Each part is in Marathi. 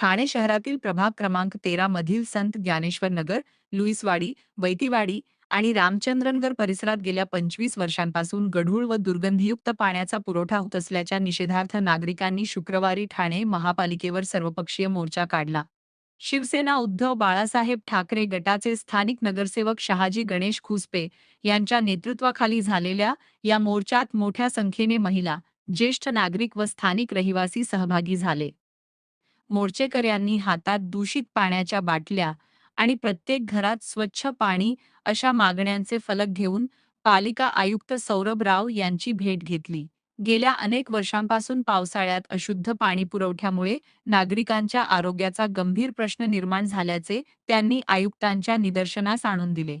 ठाणे शहरातील प्रभाग क्रमांक 13 मधील संत ज्ञानेश्वर नगर, लुईसवाडी, वैतीवाडी आणि रामचंद्रनगर परिसरात गेल्या 25 वर्षांपासून गढूळ व दुर्गंधीयुक्त पाण्याचा पुरवठा होत असल्याच्या निषेधार्थ नागरिकांनी शुक्रवारी ठाणे महापालिकेवर सर्वपक्षीय मोर्चा काढला. शिवसेना उद्धव बाळासाहेब ठाकरे गटाचे स्थानिक नगरसेवक शहाजी गणेश खुसपे यांच्या नेतृत्वाखाली झालेल्या या मोर्चात मोठ्या संख्येने महिला, ज्येष्ठ नागरिक व स्थानिक रहिवासी सहभागी झाले. मोर्चेकऱ्यांनी हातात दूषित पाण्याच्या बाटल्या आणि प्रत्येक घरात स्वच्छ पाणी अशा मागण्यांचे फलक घेऊन पालिका आयुक्त सौरभ राव यांची भेट घेतली. गेल्या अनेक वर्षांपासून पावसाळ्यात अशुद्ध पाणी पुरवठ्यामुळे नागरिकांच्या आरोग्याचा गंभीर प्रश्न निर्माण झाल्याचे त्यांनी आयुक्तांच्या निदर्शनास आणून दिले.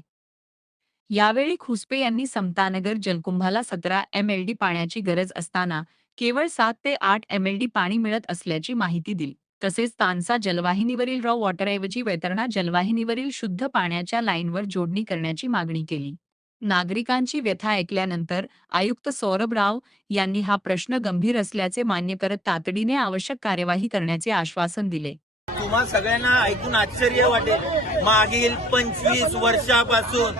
यावेळी खुसपे यांनी समतानगर जलकुंभाला 17 MLD पाण्याची गरज असताना केवळ 7 ते 8 MLD पाणी मिळत असल्याची माहिती दिली. तसेच तानसा जलवाहिनीवरील रॉ वॉटरऐवजी वैतरणा जलवाहिनीवरील शुद्ध पाण्याच्या लाईनवर जोडणी करण्याची मागणी केली. नागरिकांची व्यथा ऐकल्यानंतर आयुक्त सौरभ राव यांनी हा प्रश्न गंभीर असल्याचे मान्य करत तातडीने आवश्यक कार्यवाही करण्याचे आश्वासन दिले. तुम्हा सगळ्यांना ऐकून आश्चर्य वाटेल, मागील 25 वर्षापासून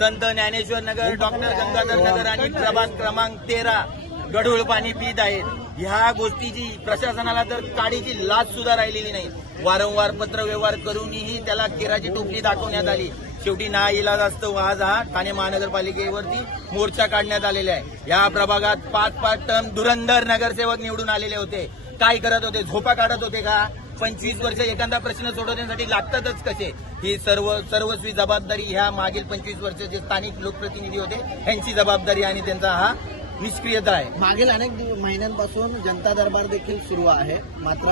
संत ज्ञानेश्वर नगर, डॉक्टर गंगाधर नगर आणि प्रभाग क्रमांक 13 गढूळ पाणी पित आहेत. ह्या गोष्टीची प्रशासनाला तर काडीची लाज सुद्धा राहिलेली नाही. वारंवार पत्रव्यवहार करूनही त्याला केराची टोपली दाखवण्यात आली. शेवटी नाईलाज असतो आज हा ठाणे महानगरपालिकेवरती मोर्चा काढण्यात आलेला आहे. या प्रभागात 5 टर्म धुरंधर नगरसेवक निवडून आलेले होते. काय करत होते? झोपा काढत होते का? 25 वर्ष एखादा प्रश्न सोडवण्यासाठी लागतातच कसे? ही सर्वस्वी जबाबदारी ह्या मागील 25 वर्षाचे स्थानिक लोकप्रतिनिधी होते यांची जबाबदारी आणि त्यांचा हा निष्क्रियता आहे. मागील अनेक महिन्यांपासून जनता दरबार देखील सुरू आहे, मात्र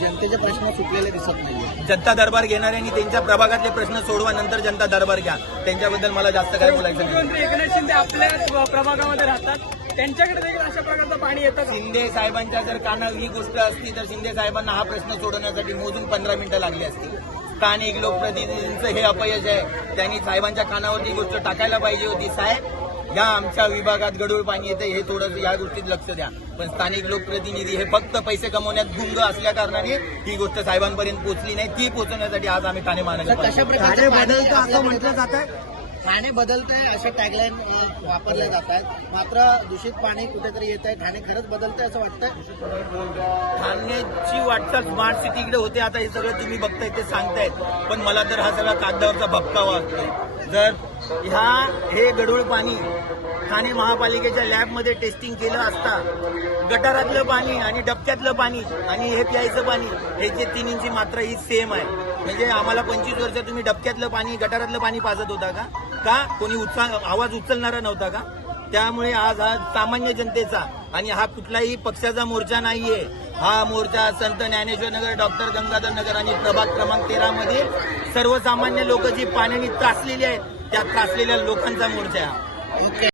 जनतेचे प्रश्न सुटलेले दिसत नाही. जनता दरबार घेणाऱ्यांनी त्यांच्या प्रभागातले प्रश्न सोडवा, नंतर जनता दरबार घ्या. त्यांच्याबद्दल मला जास्त काय बोलायचं नाही. मुख्यमंत्री एकनाथ शिंदे आपल्याच प्रभागामध्ये राहतात, त्यांच्याकडे देखील अशा प्रकारचं पाणी येतं. शिंदे साहेबांच्या जर कानावर ही गोष्ट असती तर शिंदे साहेबांना हा प्रश्न सोडवण्यासाठी मोजून 15 मिनिटं लागली असती. स्थानिक लोकप्रतिनिधींचं हे अपयश आहे. त्यांनी साहेबांच्या कानावर ही गोष्ट टाकायला पाहिजे होती. साहेब, या आमच्या विभागात गढूळ पाणी येते, हे थोडं या गोष्टीत लक्ष द्या. पण स्थानिक लोकप्रतिनिधी हे फक्त पैसे कमवण्यात गुंग असल्या कारणाने ही गोष्ट साहेबांपर्यंत पोहोचली नाही. ती पोहोचवण्यासाठी आज आम्ही ठाणे महानगरपालिका ठाणे बदलते असे टॅगलाईन वापरले जात आहेत, मात्र दूषित पाणी कुठेतरी येत आहे. ठाणे खरंच बदलतंय असं वाटतंय? ठाण्याची वाटचाल स्मार्ट सिटीकडे होते. आता हे सगळं तुम्ही बघताय ते सांगतायत, पण मला तर हा सगळा कागदावरचा भपका वाटतोय. जर हे गढूळ पाणी ठाणे महापालिकेच्या लॅबमध्ये टेस्टिंग केलं असता, गटारातलं पाणी आणि डबक्यातलं पाणी आणि हे प्यायचं पाणी हे जे 3 इंची मात्रा ही सेम आहे. म्हणजे आम्हाला 25 वर्ष तुम्ही डबक्यातलं पाणी, गटारातलं पाणी पाजत होता का? कोणी आवाज उचलणारा नव्हता का? त्यामुळे आज हा सामान्य जनतेचा आणि हा कुठलाही पक्षाचा मोर्चा नाहीये. हा मोर्चा संत ज्ञानेश्वर नगर, डॉक्टर गंगाधर नगर आणि प्रभाग क्रमांक 13 मध्ये सर्वसामान्य लोक जी पाण्याने त्रासलेली आहेत त्या त्रासलेल्या लोकांचा मोर्चा आहे.